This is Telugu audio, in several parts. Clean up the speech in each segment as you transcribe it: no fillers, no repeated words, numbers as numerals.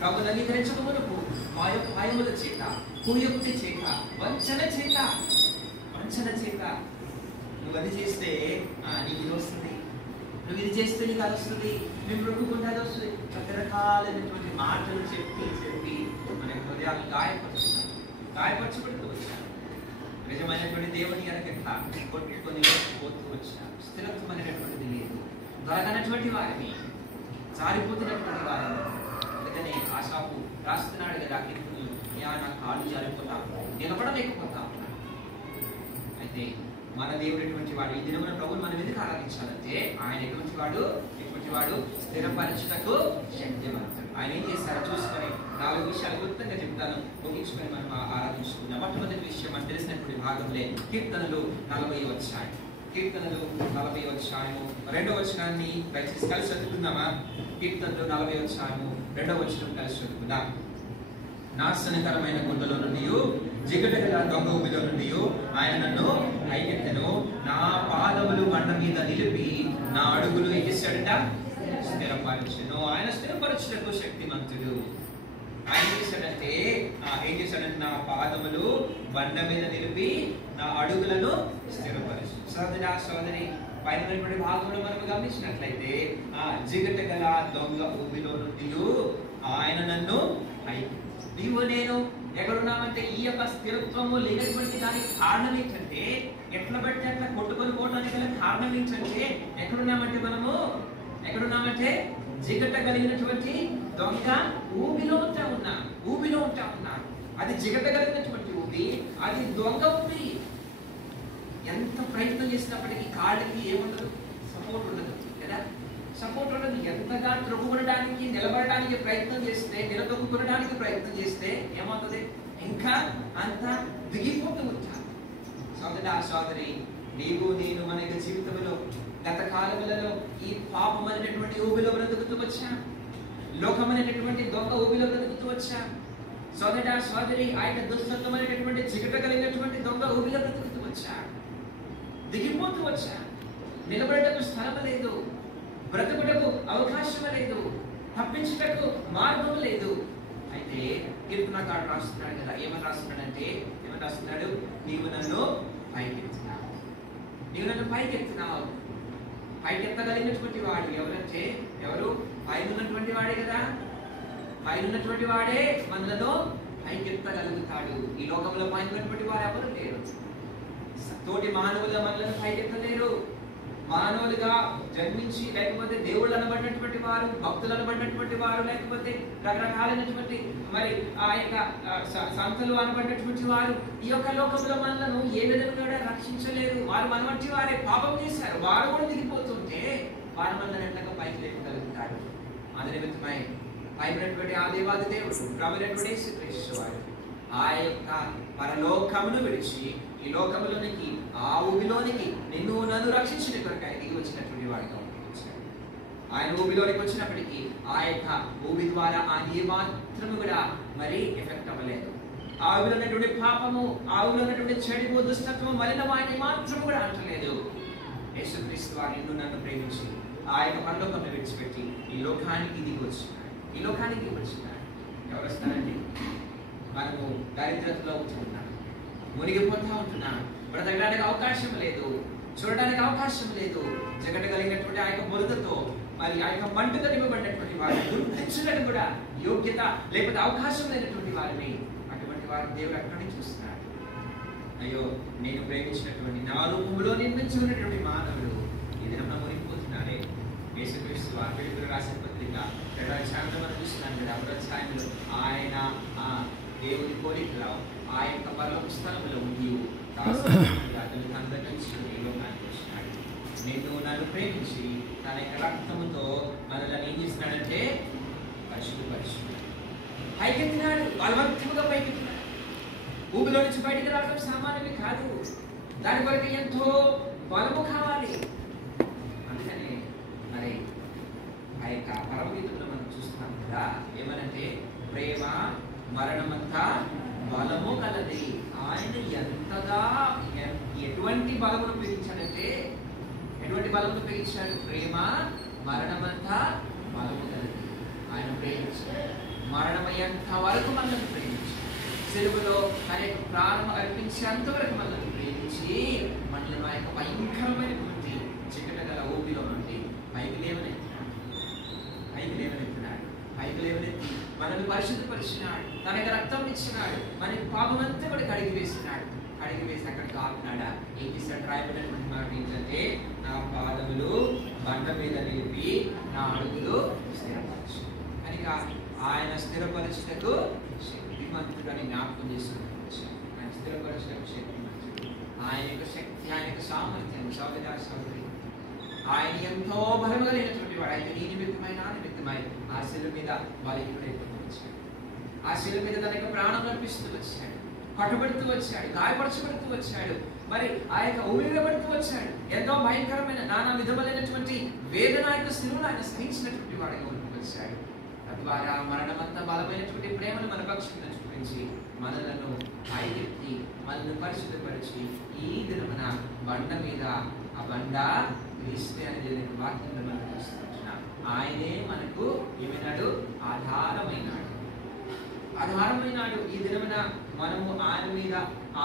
ప్రభుని అంగీకరించక మునుపు మాయముల చేత, కుయుక్తి చేత, వంచన చేత నువ్వు అది చేస్తే నీకు ఇది వస్తుంది, నువ్వు ఇది చేస్తే నీకు అది వస్తుంది, మేము రొక్కుకుంటే అది వస్తుంది, రకరకాలైనటువంటి మాటలు చెప్పి మన హృదయాలు గాయపరచబడుతూ వచ్చాను. నిజమైనటువంటి దేవుని కనుక కొట్టుకొని పోతూ వచ్చాను. స్థిరత్వమైనటువంటిది లేదు. దొరకనటువంటి వారిని, జారిపోతున్నటువంటి వారిని. అందుకనే ఆశాపు రాస్తున్నాడు కదా, నా కాళ్ళు జారిపోతా, నిలబడలేకపోతా. అయితే మన దేవుడు ఎటువంటి వాడు? ఈ దినమున ప్రభువుని మనం ఎందుకు ఆరాధించాలంటే ఆయన ఎటువంటి వాడు స్థిరపరచుటకు శక్తివంతుడు. ఆయన ఏం చేశారో చూసుకొని 4 విషయాలు క్లుప్తంగా చెప్తాను, ముగించుకొని మనం ఆరాధించుకుందాం. మొట్టమొదటి విషయం మనకు తెలిసినటువంటి భాగంలో కీర్తనలు 40వ అధ్యాయం. కీర్తనలు 40వ అధ్యాయము 2వ వచనాన్ని దయచేసి కలిసి చదువుకుందామా? కీర్తనలు 40వ అధ్యాయము 2వ వచనం కలిసి చదువుకుందాం. నాశనకరమైన గుండెలో నుండి, జిగటగల దొంగ ఊబిలో నుండి ఆయన నన్ను పైకెత్తెను. నా పాదములు బండ మీద నిలిపి నా అడుగులు ఏం చేశాడట? స్థిరపరచెను. ఆయన స్థిరపరచుటకు శక్తిమంతుడు. ఆయన ఏం చేశాడంటే నా పాదములు బండ మీద నిలిపి నా అడుగులను స్థిరపరచు. సోదరి పైన భాగంలో మనం గమనించినట్లయితే జిగటగల దొంగ ఊబిలో నుండి ఆయన నన్ను నీవు నేను ఎక్కడున్నామంటే ఈ యొక్క స్థిరత్వము లేనటువంటి దానికి కారణం ఏంటంటే, ఎట్లా బట్టి అట్లా కొట్టుకొని పోవడానికి గల కారణం ఏంటంటే, ఎక్కడున్నామంటే జిగట కలిగినటువంటి దొంగ ఊబిలో ఉంటా ఉన్నాం. అది జిగట కలిగినటువంటి ఊబి, అది దొంగ ఊబి. ఎంత ప్రయత్నం చేసినప్పటికీ కాళ్ళకి ఏముండదు, సపోర్ట్ ఉండదు కదా. సపోర్ట్ ఉండదు. ఎంతగా త్రొక్కుకొనడానికి, నిలబడడానికి ప్రయత్నం చేస్తే, నిలదొక్కుకొనడానికి ప్రయత్నం చేస్తే ఏమవుతుంది? ఇంకా అంత దిగిపోతూ ఉంటారు. సోదరి నీవు నేను మన యొక్క జీవితంలో గత కాలములలో ఈ పాపమైనటువంటి ఊబిలో బ్రతుకుతూ వచ్చా, లోకమైనటువంటి దొంగ ఊబిలో బ్రతుకుతూ వచ్చా. సోదరి ఆ యొక్క దుస్తత్వమైనటువంటి జిగట కలిగినటువంటి దొంగ ఊబిలో బ్రతుకుతూ వచ్చా, దిగిపోతూ వచ్చా. నిలబడటకు స్థలం లేదు, బ్రతుకుటకు అవకాశం లేదు, తప్పించుటకు మార్గం లేదు. అయితే కీర్తనకారుడు రాస్తున్నాడు కదా, ఏమని రాస్తున్నాడంటే నీవు నన్ను పైకెత్తినావు. పైకెత్తగలిగినటువంటి వాడు ఎవరంటే ఎవరు? పైన ఉన్నటువంటి వాడే కదా. పైన ఉన్నటువంటి వాడే మనలను పైకెత్తగలుగుతాడు. ఈ లోకంలో పైన ఉన్నటువంటి వారు ఎవరు లేరు. తోటి మానవులుగా మనలను పైకెత్తలేరు. మానవులుగా జన్మించి, లేకపోతే దేవుళ్ళు అనబడినటువంటి వారు, భక్తులు అనబడినటువంటి వారు, లేకపోతే రకరకాలైనటువంటి మరి ఆ యొక్క సంతలు అనబడినటువంటి వారు ఈ యొక్క లోకంలో మనలను ఏ విధంగా రక్షించలేరు. వారు మన వంటి వారే పాపం చేశారు. వారు కూడా దిగిపోతుంటే వారు మనల్ని ఎట్లా పైకి లేపగలుగుతాడు. అది నిమిత్తమై పైనటువంటి ఆ దేవాది దేవుడు ప్రభువైనటువంటి యేసుక్రీస్తు వారు ఆ యొక్క పరలోకమును విడిచి ఈ లోకములోనికి, ఆ ఊబిలోనికి నిన్ను నన్ను రక్షించిన కొరకై దిగి వచ్చినటువంటి వాడిగా వచ్చాడు. ఆయన ఊబిలోనికి వచ్చినప్పటికీ ఆ యొక్క ఊబి ద్వారా ఆయన ఏ మాత్రము కూడా మరి ఎఫెక్ట్ అవ్వలేదు. ఆ ఊబిలో ఉన్నటువంటి పాపము, ఆ ఊబిలో ఉన్నటువంటి చెడు దుష్టత్వము మలినము ఆయన మాత్రము కూడా అంటలేదు. యేసుక్రీస్తు వారు నిన్ను నన్ను ప్రేమించి ఆ యొక్క పరలోకంలో విడిచిపెట్టి ఈ లోకానికి దిగి వచ్చినాడు. ఎవరు వస్తారండి? మనము దరిద్రతలో ఉంటున్నాం, మునిగిపోతా ఉంటున్నాం, బ్రతకడానికి అవకాశం లేదు, చూడడానికి అవకాశం లేదు. జగట కలిగినటువంటి ఆ యొక్క బురదతో మరి ఆ యొక్క మంటతో నింపబడినటువంటి వారిని గుర్తించడానికి కూడా యోగ్యత లేకపోతే అవకాశం లేనటువంటి వారిని, అటువంటి వారిని దేవుడు అక్కడి చూస్తున్నాడు. అయ్యో, నేను ప్రేమించినటువంటి నా రూపంలో నిర్మించుకున్నటువంటి మానవుడు ఈ దినం మునిగిపోతున్నాడే. యేసుక్రీస్తు వారు వెలుగులు రాసిన పత్రిక 2వ అధ్యాయంలో మనం చూస్తున్నాం కదా. 1వ అధ్యాయంలో ఆయన దేవుని కోరికలో ఆ యొక్క పరలోక స్థలములో ఉండి నిన్ను నన్ను ప్రేమించి తన యొక్క రక్తముతో మనల్ని ఏం చేస్తున్నాడంటే పరిశుద్ధపరిచాడు, పైకెత్తినాడు, బలవంతముగా పైకెత్తినాడు. ఊబిలో నుంచి బయటికి రావడం సామాన్యమే కాదు. దాని కొరకు ఎంతో బలము కావాలి. అందుకనే మరి ఆ యొక్క పరమగీతంలో మనం చూస్తున్నాం కదా, ఏమనంటే ప్రేమ మరణమంతా బలము కలది. ఆయన ఎంతగా ఎటువంటి బలమును ఉపయోగించాడంటే, ఎటువంటి బలమును ఉపయోగించాడు? ప్రేమ మరణమంతా బలము కలది. ఆయన ప్రేమించాడు. మరణమయ్యేంత వరకు మనల్ని ప్రేమించి, సిలువలో తన యొక్క ప్రాణం అర్పించేంత వరకు మనల్ని ప్రేమించి, మనల్ని ఆ యొక్క భయంకరమైనటువంటి చికట గల ఊపిలో నుండి పైకి లేవనెత్తినాడు. పైకి లేవనెత్తి మనల్ని పరిశుద్ధపరిచినాడు. తన యొక్క రక్తం ఇచ్చినాడు. మన పాపమంతా కూడా కడిగి వేసినాడు. కడిగి వేసి అక్కడికి ఆపినాడా? ఏం చేశాడు? రాయబడినటువంటి మాట ఏంటంటే, నా పాదములు బండ మీద నిలిపి నా అడుగులు స్థిరపరచు. కనుక ఆయన స్థిరపరచుటకు శక్తిమంతుడని జ్ఞాపకం చేసుకుంటూ ఆయన స్థిరపరచుటకు శక్తిమంతుడు. ఆయన యొక్క శక్తి, ఆయన యొక్క సామర్థ్యం సౌకర్య ఆయన ఎంతో బలము కలిగినటువంటి వాడు. అయితే నీ నిమిత్తమై నా నిమిత్తమై ఆ శిలువ మీద బలిహీనుడైపోతూ వచ్చాడు. ఆ శిలువ మీద తన యొక్క ప్రాణం నడిపిస్తూ వచ్చాడు, కట్టుబడుతూ వచ్చాడు, గాయపరచబడుతూ వచ్చాడు, మరి ఆ యొక్క ఊరిగబడుతూ వచ్చాడు. ఎంతో భయంకరమైన నానా విధములైనటువంటి వేదన యొక్క శిలువను ఆయన సహించినటువంటి వాడిగా ఉంటూ వచ్చాడు. తద్వారా మరణమంతా బలమైనటువంటి ప్రేమను మన పక్షులను చూపించి మనలను పైకెత్తి మనల్ని పరిశుద్ధపరిచి ఈ దినమున బండ మీద ఆ బండ క్రీస్తే అని జరిగిన వాక్యంలో మనం చూస్తున్నాం. ఆయనే మనకు ఏమైనాడు? ఆధారమైనాడు. ఈ దినమున మనము ఆయన మీద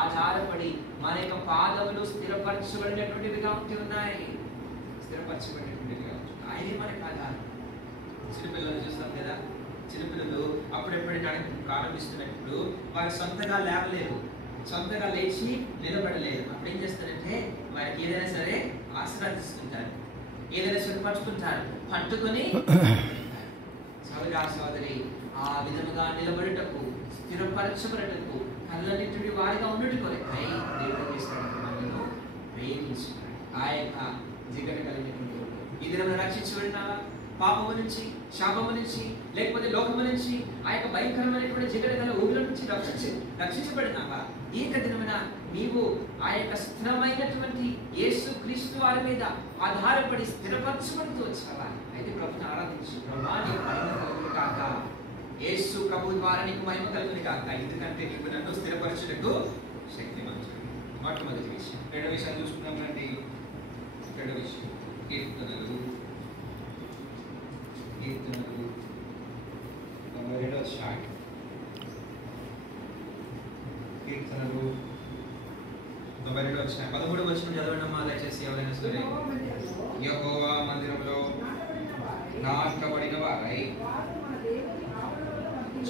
ఆధారపడి మన యొక్క పాదములు స్థిరపరచబడినటువంటివిగా ఉన్నాయి. ఆయనే మనకు ఆధారం. చిన్నపిల్లలు చూస్తాం కదా, చిన్నపిల్లలు అప్పుడెప్పుడు ప్రారంభిస్తున్నప్పుడు వారు సొంతగా లేవలేరు, సొంతగా లేచి నిలబడలేదు. అప్పుడు ఏం చేస్తారంటే వారికి ఏదైనా సరే ఆసరా తీసుకుంటారు, ఏదైనా సరే పట్టుకుంటారు, పట్టుకొని సోదరి ఆ విధముగా నిలబడుటకు, స్థిరపరచబడుటకు, కళ్ళన్నింటి వారిగా ఉండేటి కొరకై దేవుడు చేస్తాడు. మనను ప్రేమించున్నాడు. ఆ యొక్క జిగట కలిగినటువంటి ఈ దినమున రక్షించబడినావా? పాపము నుంచి, శాపము నుంచి, లేకపోతే లోకము నుంచి, ఆ యొక్క భయంకరమైనటువంటి జిగట గల ఊగుల నుంచి రక్షించబడినావా? ఈ దినమున నీవు ఆ యొక్క స్థిరమైనటువంటి యేసు క్రీస్తు వారి మీద ఆధారపడి స్థిరపరచబడుతూ వచ్చావా? అయితే ప్రభుని ఆరాధించు. ప్రభువా నీకు మహిమ కలుగును కాక, యేసు ప్రభు ద్వారా నీకు మహిమ కలుగును కాక, ఎందుకంటే నీకు నన్ను స్థిరపరచుటకు శక్తిమంతుడు. మొట్టమొదటి విషయం. రెండో విషయాన్ని చూసుకున్నాం రండి. రెండో విషయం కీర్తనలు 92వ అధ్యాయం. కీర్తనలు 92వ అధ్యాయం 13వ వచనం చదవండి అమ్మా దయచేసి ఎవరైనా సరే. యెహోవా మందిరంలో నాటబడిన వారై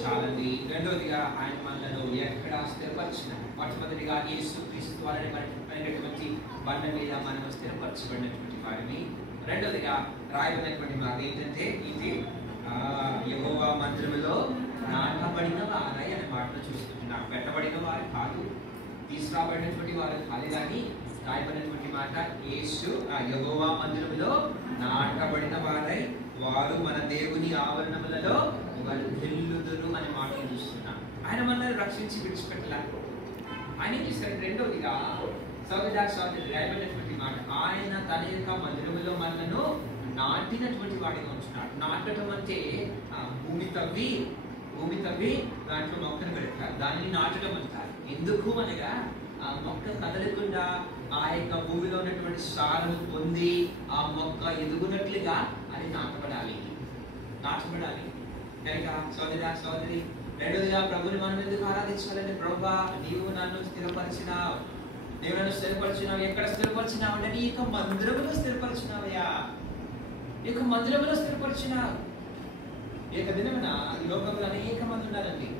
చాలండి. రెండోదిగా ఆయన మనలను ఎక్కడ స్థిరపరిచిన, మొట్టమొదటిగా యేసు క్రీస్తు వారిని పడినటువంటి బండ మీద మనం స్థిరపరచబడినటువంటి వారిని. రెండోదిగా రాయబడినటువంటి మాట ఏంటంటే, ఇది యెహోవా మందిరములో నాటబడిన వారై అనే మాటను చూస్తున్నాం. పెట్టబడిన వారు కాదు, తీసుకురాబడినటువంటి వారు కాదు, కానీ రాయబడినటువంటి మాట యేసు యెహోవా మందిరములో నాటబడిన వారై వారు మన దేవుని ఆవరణములలో వర్ధిల్లుదురు అనే మాటను చూస్తున్నాం. ఆయన మనల్ని రక్షించి విడిచిపెట్టలే. ఆయన ఏం చేశారు? రెండోదిగా సౌదరి రాయబడినటువంటి మాట, ఆయన తన యొక్క మందిరములో మనలను నాటినటువంటి వాడిగా ఉంటున్నాడు. నాటడం అంటే భూమి తవ్వి దాంట్లో మొక్కను పెడతారు, దానిని నాటడం అంటారు. ఎందుకు అనగా ఆ మొక్క కదలకుండా ఆ యొక్క భూమిలో ఉన్నటువంటి సారం పొంది ఆ మొక్క ఎదుగునట్లుగా అది నాటబడాలి. కనుక సోదరి రెండోదిగా ప్రభుని మనం ఎందుకు ఆరాధించాలంటే, ప్రభువా నీవు నన్ను స్థిరపరిచినావు. ఎక్కడ స్థిరపరిచినావు అంటే నీ యొక్క మందిరములో స్థిరపరిచినావయ్యా. ఈ యొక్క మందిరములో స్థిరపరిచినావు. ఈ యొక్క దినమున ఈ లోకంలో అనేక మంది ఉన్నారండి.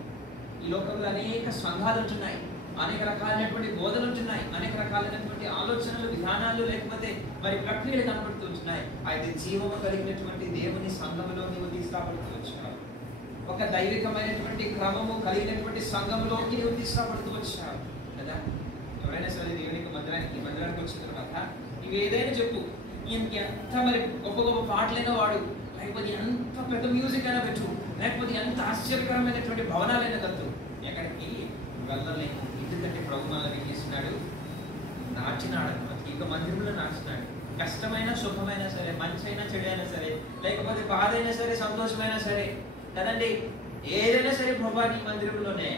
ఈ లోకంలో అనేక సంఘాలు ఉంటున్నాయి, అనేక రకాలైనటువంటి బోధనలు ఉంటున్నాయి, అనేక రకాలైనటువంటి ఆలోచనలు, విధానాలు, లేకపోతే మరి ప్రక్రియలు కనబడుతున్నాయి. అయితే జీవము కలిగినటువంటి దేవుని సంఘములో నీవు తీసుకురాబడుతూ వచ్చావు. ఒక దైవికమైనటువంటి క్రమము కలిగినటువంటి సంఘంలోకి నీవు తీసుకురాబడుతూ వచ్చావు కదా. ఎవరైనా సరే దేవునికి మందిరానికి వచ్చిన తర్వాత నీవు ఏదైనా చెప్పు, ఎంత మరి గొప్ప గొప్ప పాటలైనా వాడు, లేకపోతే ఎంత పెద్ద మ్యూజిక్ అయినా పెట్టు, లేకపోతే ఎంత ఆశ్చర్యకరమైనటువంటి భవనాలైనా కట్టు, ఎక్కడికి వెళ్ళలేము. ఎందుకంటే ప్రభు మనల్ని ఏం చేస్తున్నాడు? నాటినాడు. ఇక మందిరంలో నాటినాడు. కష్టమైనా సుఖమైనా సరే, మంచి అయినా చెడు అయినా సరే, లేకపోతే బాధ అయినా సరే, సంతోషమైనా సరే కదండి, ఏదైనా సరే ప్రభా నీ మందిరంలోనే,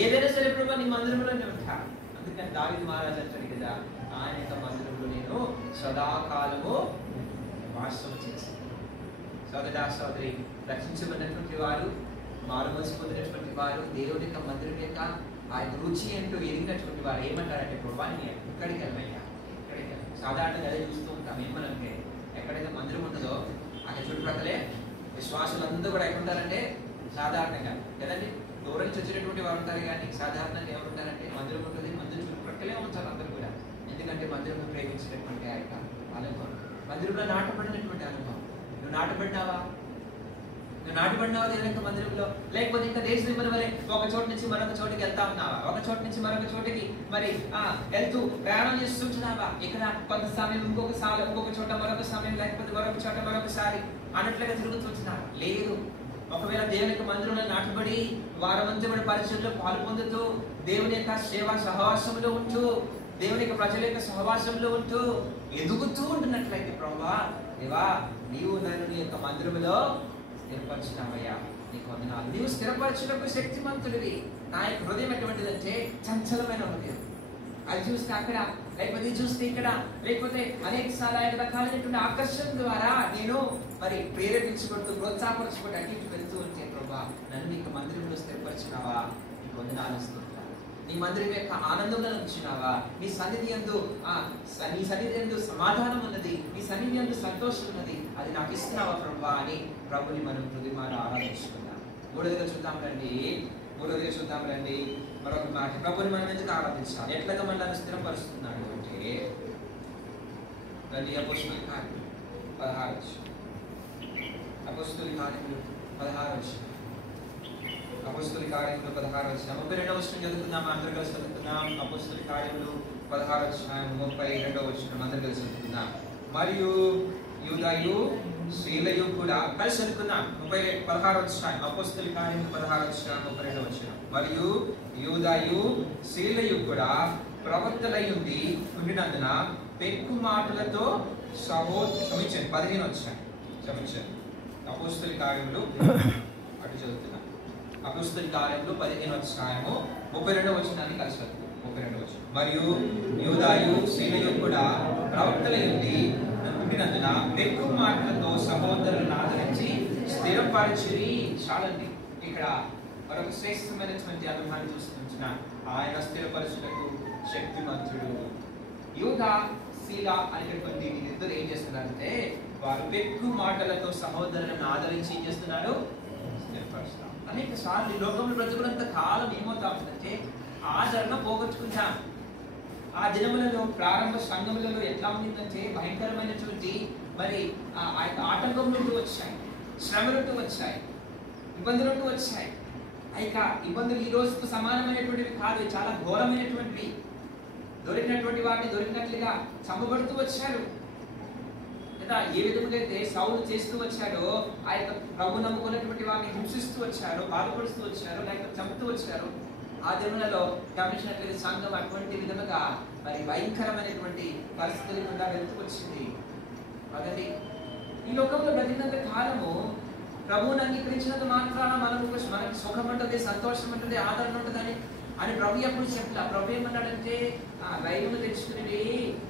ఏదైనా సరే ప్రభా నీ మందిరంలోనే ఉంటా. అందుకని దావీదు మహారాజు అంటాడు కదా, ఆయన యొక్క మందిరంలో నేను సదాకాలము వాసం చేశాను. సోదరి రక్షించబడినటువంటి వారు మారుమనసు పొందినటువంటి వారు దేవుని యొక్క మందిరం యొక్క ఆ యొక్క రుచి ఏంటో ఎరిగినటువంటి వారు ఏమంటారంటే ప్రభా నీ ఎక్కడికి వెళ్ళయ్యా, ఎక్కడికి వెళ్ళి సాధారణంగా అదే చూస్తూ ఉంటాం. ఏమనంటే ఎక్కడైతే మందిరం ఉంటుందో అక్కడ చుట్టుపక్కలే విశ్వాసులందరూ కూడా ఎక్కడ ఉంటారంటే సాధారణంగా కదండి, దూరం నుంచి వచ్చినటువంటి వారు ఉంటారు. కానీ సాధారణంగా ఎవరు ఉంటారంటే మందిరం ఉంటుంది, మందిరం చుట్టుపక్కలే ఉంటారు అందరూ కూడా. ఎందుకంటే మందిరం ప్రేమించినటువంటి ఆ యొక్క అనుభవం, మందిరంలో నాటబడినటువంటి అనుభవం. నువ్వు నాటబడినావా? నువ్వు నాటబడినావా దేవుని యొక్క మందిరంలో? లేకపోతే ఇంకా దేశ వలె ఒక చోటు నుంచి మరొక చోటికి వెళ్తా ఉన్నావా? ఒక చోటు నుంచి మరొక చోటికి మరి వెళ్తూ ప్రయాణం చేస్తుంటున్నావా? ఇక్కడ కొంత సమయం ఇంకొక చోట మరొక సమయం, లేకపోతే మరొక చోట మరొకసారి అన్నట్లుగా తిరుగుతుంటున్నావా? లేదు. ఒకవేళ దేవుని యొక్క మందిరంలో నాటబడి వారమంతా పరిచయంలో పాలు పొందుతూ దేవుని యొక్క సేవా సహవాసంలో ఉంటూ దేవుని యొక్క ప్రజల యొక్క సహవాసంలో ఉంటూ ఎదుగుతూ ఉంటున్నట్లయితే ప్రభువా దేవా నీవు నన్ను నీ యొక్క మందిరంలో స్థిరపరిచినావయ్యా, నీకు వందనాలు. నీవు స్థిరపరచుటకు శక్తిమంతుడివి. నా యొక్క హృదయం ఎటువంటిదంటే చంచలమైన హృదయం. అది చూస్తే అక్కడ, లేకపోతే ఇది చూస్తే ఇక్కడ, లేకపోతే అనేక సార్లు ఆయన రకాలైనటువంటి ఆకర్షణ ద్వారా నేను మరి ప్రేరేపించుకుంటూ ప్రోత్సాహపరచుకుంటూ అటు ఇటు వెళ్తూ ఉంటే ప్రభా నన్ను నీకు మందిరంలో స్థిరపరిచినావా, నీకు వందనాలు ఇస్తున్నాను. నీ మందిరం యొక్క ఆనందంలో ఉంచినావా? నీ సన్నిధి యందు సమాధానం ఉన్నది, నీ సన్నిధి యందు సంతోషం ఉన్నది, అది నాకు ఇస్తున్నావా ప్రభా అని ప్రభుని మనం హృదయమారా ఆరాధించుకుందాం. మూడోదిగా చూద్దాం రండి మరొక మాట. ప్రభుని మనం ఎందుకు ఆరాధించాలి? ఎట్లాగా మనల్ని స్థిరపరుస్తున్నాడు అంటే అపోస్తలుల కార్యములు 16 అపోస్తలుల కార్యములు 16 అపోస్తలుల కార్యములు 16 32వ వచనం చదువుతున్నాం. అందరూ కలిసి చదువుతున్నాం. అపోస్తలుల కార్యములు 16 అందరూ కలిసి చదువుతున్నాం. మరియు యూదాయు స్త్రీలయు కూడా కలిసి చదువుకున్నాం. 16 అపోస్తలుల కార్యములు 16 మరియు యూదాయు స్త్రీలయు కూడా ప్రవక్తలై ఉండినందున పెక్కు మాటలతో క్షమించండి 15 అపోస్తలుల కార్యములు అటు చదువుతున్నాం. అపోస్తలుల కార్యములు 15 వచనాన్ని కలిసి చదువుతాం. మరియు యూదాయు స్త్రీలయు కూడా ప్రవక్తలై ఉండినందున పెక్కు మాటలతో సహోదరులను ఆదరించి స్థిరపరిచిరి. చాలండి. ఇక్కడ మరొక శ్రేష్టమైనటువంటి అనుభవాన్ని చూస్తున్నా. ఆయన స్థిరపరచుటకు శక్తిమంతుడు. యూదా శీల అనేటటువంటి ఇద్దరు ఏం చేస్తున్నారంటే వారు పెక్కు మాటలతో సహోదరులను ఆదరించి ఏం చేస్తున్నారు? స్థిరపరుస్తున్నారు. అనేక సార్లు ఈ లోకంలో బ్రతుకున్నంత కాలం ఏమవుతా ఉందంటే ఆదరణ పోగొట్టుకుంటాం. ఆ దినములలో ప్రారంభ సంఘములలో ఎట్లా ఉండిందంటే భయంకరమైనటువంటి మరి ఆటంకములు వచ్చాయి, శ్రమలు వచ్చాయి, ఇబ్బందులు వచ్చాయి. ఇక ఇబ్బందులు ఈ రోజుకు సమానమైనటువంటివి కాదు, చాలా ఘోరమైనటువంటివి. దొరికినటువంటి వారిని దొరికినట్లుగా చంపబడుతూ వచ్చారు లేదా ఏ విధంగా అయితే సౌలు చేస్తూ వచ్చాడో ఆ యొక్క ప్రభు నమ్ముకున్నటువంటి వారిని హింసిస్తూ వచ్చారు, బాధపడుతూ వచ్చారు, లేక చంపుతూ వచ్చారు. ఆ దినములలో గమనించినట్లయితే సంఘం అటువంటి విధముగా మరి భయంకరమైనటువంటి పరిస్థితులు కూడా వెళ్తూ వచ్చింది. అదండి ఈ లోకంలో బ్రతికినంత కాలము ప్రభువుని అంగీకరించినంత మాత్రాన మనకి సుఖం ఉంటుంది, సంతోషం ఉంటుంది, ఆదరణ ఉంటుంది అని ప్రభు ఎప్పుడు చెప్పలే. ప్రభు ఏమన్నాడంటే ధైర్యం తెచ్చుకుని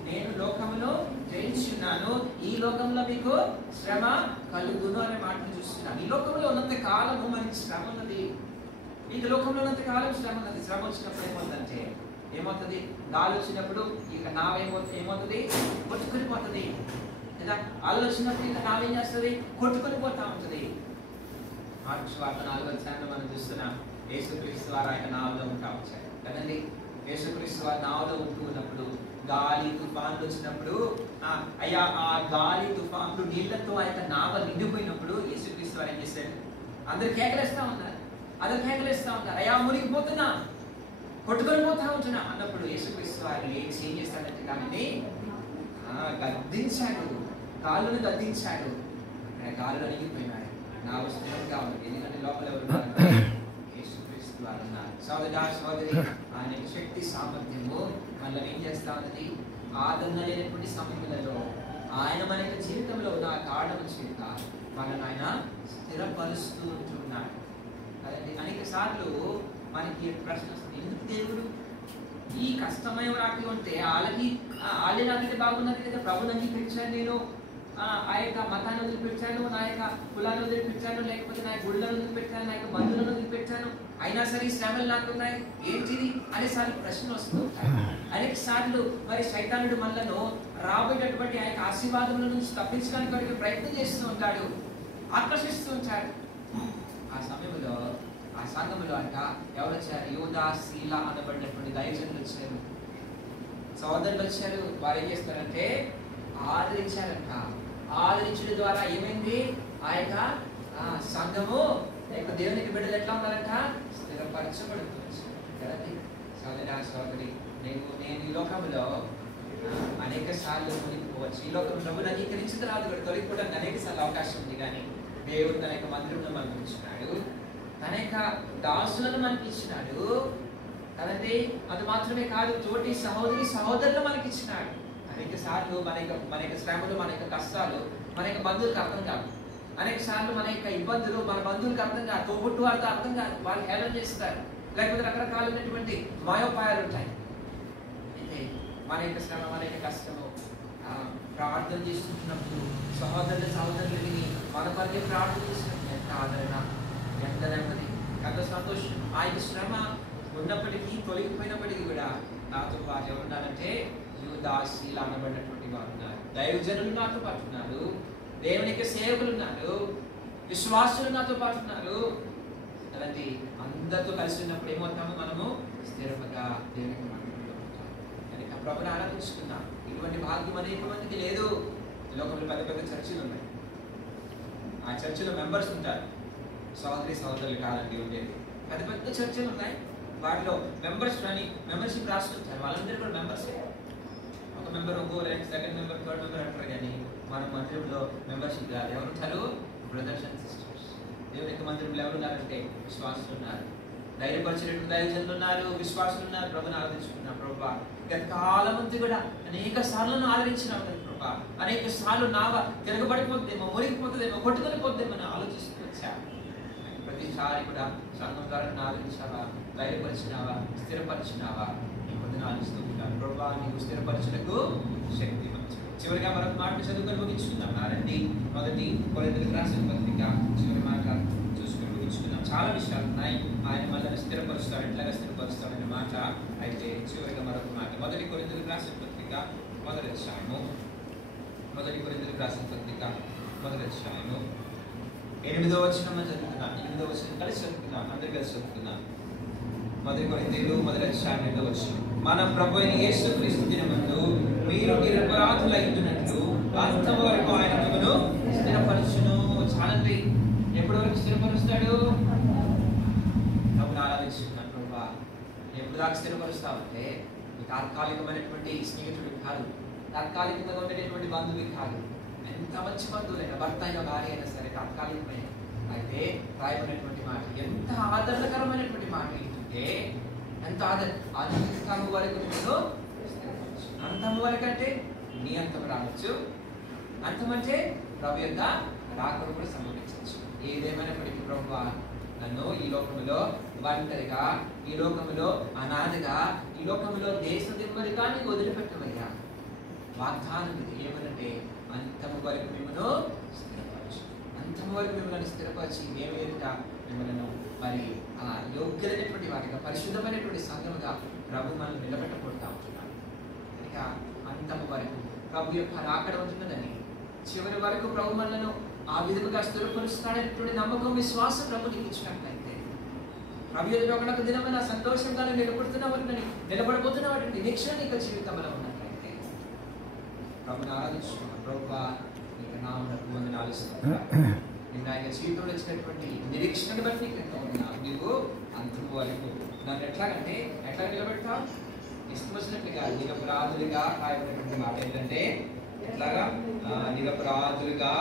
నేను లోకంలో జయించున్నాను, ఈ లోకంలో మీకు శ్రమ కలుగును అనే మాటను చూస్తున్నాను. ఈ లోకంలో ఉన్నంత కాలము మనకి శ్రమ ఉన్నది. ఈ లోకంలో ఉన్నంత కాలం శ్రమ ఉన్నది. శ్రమ వచ్చినప్పుడు ఏమవుతుందంటే ఏమవుతుంది? గాలి వచ్చినప్పుడు ఇక ఏమవుతుంది? కొట్టుకుని పోతుంది. లేదా అల్లు వచ్చినప్పుడు ఇక నావేం చేస్తుంది? కొట్టుకుని పోతా ఉంటుంది. మార్కు సువార్త 4వ మనం చూస్తున్నాం. యేసుక్రీస్తు వారు ఆయన నావలో ఉంటా వచ్చారు కదండి. యేసుక్రీస్తు వారు నావలో ఉంటూ ఉన్నప్పుడు గాలి తుఫాన్లు వచ్చినప్పుడు అయ్యా ఆ గాలి తుఫాన్లు నీళ్లతో ఆ యొక్క నావ నిండిపోయినప్పుడు యేసుక్రీస్తు వారు ఏం చేశారు? అందరు కేకలేస్తా ఉన్నారు. అయ్యా మునిగిపోతున్నా, కొట్టుకొని పోతా ఉంటున్నా అన్నప్పుడు యేసుక్రీస్తు వారు ఏం చేస్తాడంటే కాబట్టి గద్దించాడు, గాలును గద్దించాడు. గాలులు అణిగిపోయినాయి, నా స్థిరంగా ఉంది. ఎందుకంటే లోపల ఎవరు యేసుక్రీస్తు వారు ఉన్నారు. సోదరి ఆయన శక్తి సామర్థ్యము మళ్ళీ ఏం చేస్తా ఉన్నది? ఆదరణ లేనటువంటి సమయంలో ఆయన మన యొక్క జీవితంలో ఉన్న కారణం చేత మనల్ని ఆయన స్థిరపరుస్తూ ఉంటున్నాడు. అదే అనేక సార్లు మనకి ప్రశ్న వస్తుంది, ఎందుకు దేవుడు ఈ కష్టమైన రాకి ఉంటే వాళ్ళే నాకైతే బాగున్నది కదా, ప్రభుని అంగీకరించాను నేను, ఆ యొక్క మతాన్ని వదిలిపెట్టాను, నా యొక్క కులాన్ని వదిలిపెట్టాను, లేకపోతే నా యొక్క గుళ్ళను వదిలిపెట్టాను, నా యొక్క బంధువులను వదిలిపెట్టాను, అయినా సరే ఈ శ్రమలు నాకున్నాయి, ఏంటిది అనేసార్లు ప్రశ్నలు వస్తూ ఉంటాయి. అనేక సార్లు మరి శైతానుడు మనలను రాబోయేటటువంటి ఆ యొక్క ఆశీర్వాదముల నుంచి తప్పించడానికి వాడికి ప్రయత్నం చేస్తూ ఉంటాడు, ఆకర్షిస్తూ ఉంటాడు. ఆ సమయంలో ఆ సంఘములో అంట ఎవరు వచ్చారు? యూదా, శీల అనబడినటువంటి దైవజనులు వచ్చారు, సోదరులు వచ్చారు. వారు ఏం చేస్తారంటే ఆదరించారంట. ఆదరించడం ద్వారా ఏమైంది? ఆ యొక్క సంఘము దేవునికి బిడ్డలు ఎట్లా ఉన్నారంట? స్థిరపరచబడుతుంది కదండి. సోదరి నేను ఈ లోకంలో అనేక సార్లు మునిగిపోవచ్చు. ఈ లోకంలో అంగీకరించిన తర్వాత కూడా తొలగిపోవడానికి అనేక సార్లు అవకాశం ఉంది. కానీ దేవుడు తన యొక్క మందిరంలో మనకు ఇచ్చినాడు, తన యొక్క దాసులను మనకి ఇచ్చినాడు కదండి. అది మాత్రమే కాదు, తోటి సహోదరులు మనకి ఇచ్చినాడు. అనేక సార్లు మన యొక్క శ్రమలు, మన యొక్క కష్టాలు మన యొక్క బంధువులకు అర్థం కాదు. అనేక సార్లు మన యొక్క ఇబ్బందులు మన బంధువులకు అర్థం కాదు, తోబుట్టు వారితో అర్థం కాదు. వాళ్ళు హేళన చేస్తారు, లేకపోతే రకరకాలైనటువంటి మాయోపాయాలు ఉంటాయి. అయితే మన యొక్క శ్రమ, మన యొక్క కష్టము ప్రార్థన చేసుకుంటున్నప్పుడు సహోదరులు విని మన పని ప్రార్థన చేసినప్పుడు ఎంత ఆదరణ, ఎంత నెమ్మది, ఎంత సంతోషం. ఆ యొక్క శ్రమ ఉన్నప్పటికీ, తొలగిపోయినప్పటికీ కూడా నాతో పాటు ఎవరున్నారంటే యూదా, శీల అనబడినటువంటి వారు ఉన్నారు. దైవజనులు నాతో పాటు ఉన్నారు, దేవుని యొక్క సేవకులు ఉన్నారు, విశ్వాసులు నాతో పాటు ఉన్నారు కదండి. అందరితో కలిసి ఉన్నప్పుడు ఏమవుతాము? మనము స్థిరముగా దేవునికి మందిరంలో ఉంటాం. కనుక ప్రభుని ఆరాధించుకున్నాం. ఇటువంటి భాగ్యం అనేక మందికి లేదు. లోకంలో పెద్ద పెద్ద చర్చిలు ఉన్నాయి, ఆ చర్చిలో మెంబర్స్ ఉంటారు. సహోదరులు కాదండి ఉండేది. పెద్ద పెద్ద చర్చిలు ఉన్నాయి, వాటిలో మెంబర్షిప్ రాసుకుంటారు. వాళ్ళందరూ కూడా మెంబర్సే. ఒక మెంబర్, ఇంకో సెకండ్ మెంబర్, థర్డ్ మెంబర్ అంటారు. కానీ మన మందిరంలో మెంబర్షిప్ కాదు. ఎవరు ఉంటారు? Brothers and sisters. దేవుని యొక్క మందిరంలో ఎవరు ఉన్నారంటే విశ్వాసులు ఉన్నారు, ధైర్యపరిచినటువంటి దైవజనులు ఉన్నారు, విశ్వాసులు ఉన్నారు. ప్రభుని ఆరాధించుకున్నాం. ప్రభా గత కాలం అంతా కూడా అనేక సార్లు ఆదరించినాం కదా ప్రభా. అనేక సార్లు నావ తిరగబడిపోతుందేమో, మురిగిపోతుందేమో, కొట్టుకొని పోతుందేమో అని ఆలోచిస్తూ వచ్చాను. ప్రతిసారి కూడా సంఘం ద్వారా ఆదరించావా, ధైర్యపరిచినావా, స్థిరపరిచినావా? నీ పొద్దున ఆలోచిస్తూ ఉంటాను. ప్రభా నీకు స్థిరపరచుటకు శక్తి మంచి. చివరిగా మరొక మాట చదువుకొని ముగించుకుందాం. రండి, మొదటి కొరింథీయులకు రాసిన పత్రిక చివరి మాట చూసుకొని ముగించుకుందాం. చాలా విషయాలు ఉన్నాయి. ఆయన మనల్ని స్థిరపరుస్తాడు, ఎట్లాగా స్థిరపరుస్తాడనే మాట. అయితే చివరిగా మరొక మాట, మొదటి కొరింథీయులకు రాసిన పత్రిక మొదటి అధ్యాయము, మొదటి కొరింథీయులకు రాసిన పత్రిక మొదటి అధ్యాయము 8వ వచనం చదువుతున్నాను. 8వ వచనం కలిసి చదువుతున్నాం, అందరు కలిసి చదువుతున్నాం. మొదటి కొరింథీయులు మొదటి అధ్యాయం 8వ వచనం. మన ప్రభు అయిన యేసుక్రీస్తు దినమందు మీరు నిరపరాధులైనట్లు అంతము వరకు ఆయన మిమ్మల్ని స్థిరపరచును. చాలండి. ఎప్పటి వరకు స్థిరపరుస్తాడు? ప్రభుని ఆరాధించుకున్నాను. ప్రభా ఎప్పుడు దాకా స్థిరపరుస్తామంటే తాత్కాలికమైనటువంటి స్నేహితుడు కాదు, తాత్కాలికంగా ఉండేటటువంటి బంధువు కాదు. ఎంత మంచి బంధువులైనా, భర్త అయినా భార్య అయినా సరే తాత్కాలికమైన. అయితే రాయబడినటువంటి మాట ఎంత ఆదరణకరమైనటువంటి మాట ఏంటంటే, ఎంత అంతము వరకు నేను అంతము వరకు అంటే నీ అంతం రావచ్చు, అంతం అంటే ప్రభు యొక్క రాకడ కూడా సంభవించవచ్చు. ఏదేమైనప్పటికీ ప్రభు నన్ను ఈ లోకంలో ఒంటరిగా, ఈ లోకంలో అనాథగా, ఈ లోకంలో దేశ దిమ్మరిగా నీకు వదిలిపెట్టవయ్యా. వాగ్దానం ఇది ఏమనంటే అంతము వరకు మిమ్మల్ని స్థిరపరచు, అంతము వరకు మిమ్మల్ని స్థిరపరిచి మేము ఎదుట మిమ్మల్ని మరి యోగ్యులైనటువంటి వాటిగా, పరిశుద్ధమైనటువంటి సంఘముగా ప్రభు మనల్ని నిలబెట్టబడుతూ ఉంటున్నాడు. కనుక అంతము వరకు ప్రభు యొక్క రాకడ ఉంటున్నదని, చివరి వరకు ప్రభు మనలను ఆ విధముగా స్థిరపరుస్తాడనేటువంటి నమ్మకం, విశ్వాసం ప్రభు నీకు ఇచ్చినట్లయితే, ప్రభు ఎదుట ఒక దినమైన సంతోషంగా నిలబడుతున్నవాడిని, నిలబడబోతున్నవాడిని నిరీక్షణ నీకు జీవితంలో ఉన్నట్లయితే ప్రభుని ఆరాధించుకున్నాం. ప్రభువా నీకు నామమునకు వందనాలు ఇస్తున్నాను. నేను ఆయన జీవితంలో వచ్చినటువంటి నిరీక్షణను బట్టి నీకు ఎంతో ఉన్నాను. నీవు అంతము వరకు నన్ను ఎట్లా నిలబెడతావు? ఇష్టం వచ్చినట్లుగా నిరపరాధులుగా రాయబడినటువంటి మాట ఏంటంటే, ఎట్లాగా నిరపరాధులుగా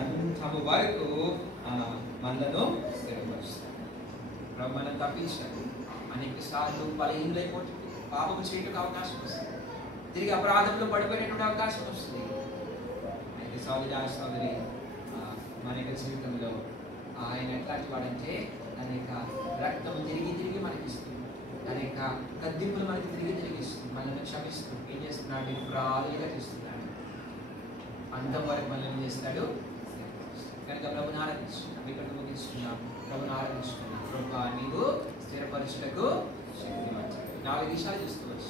అంతము వరకు మనలను స్థిరపరుస్తాడు. ప్రభు మనం తప్పించినట్టు అనేక సార్లు బలహీనైపోతుంది, పాపం చేయడానికి అవకాశం వస్తుంది, తిరిగి అపరాధంలో పడిపోయేటువంటి అవకాశం వస్తుంది. అయితే సోదరి మన యొక్క జీవితంలో ఆయన ఎట్లాంటి వాడంటే అనేక రక్తం తిరిగి మనకి ఇస్తుంది, అనేక గద్దింపులు మనకి తిరిగి ఇస్తుంది, మనల్ని క్షమిస్తూ ఏం చేస్తున్నాడు? నిరపరాధులుగా చేస్తున్నాడు. అంతం వరకు మనల్ని ఏం చేస్తాడు, కనుక ప్రభుని ఆరాధించుకున్నాం, ఇక్కడ ముగించుకున్నాం, ప్రభుని ఆరాధించుకున్నాం. ప్రభు నీవు స్థిరపరచుటకు శక్తివంతుడు. 4 విషయాలు చూసుకోవచ్చు.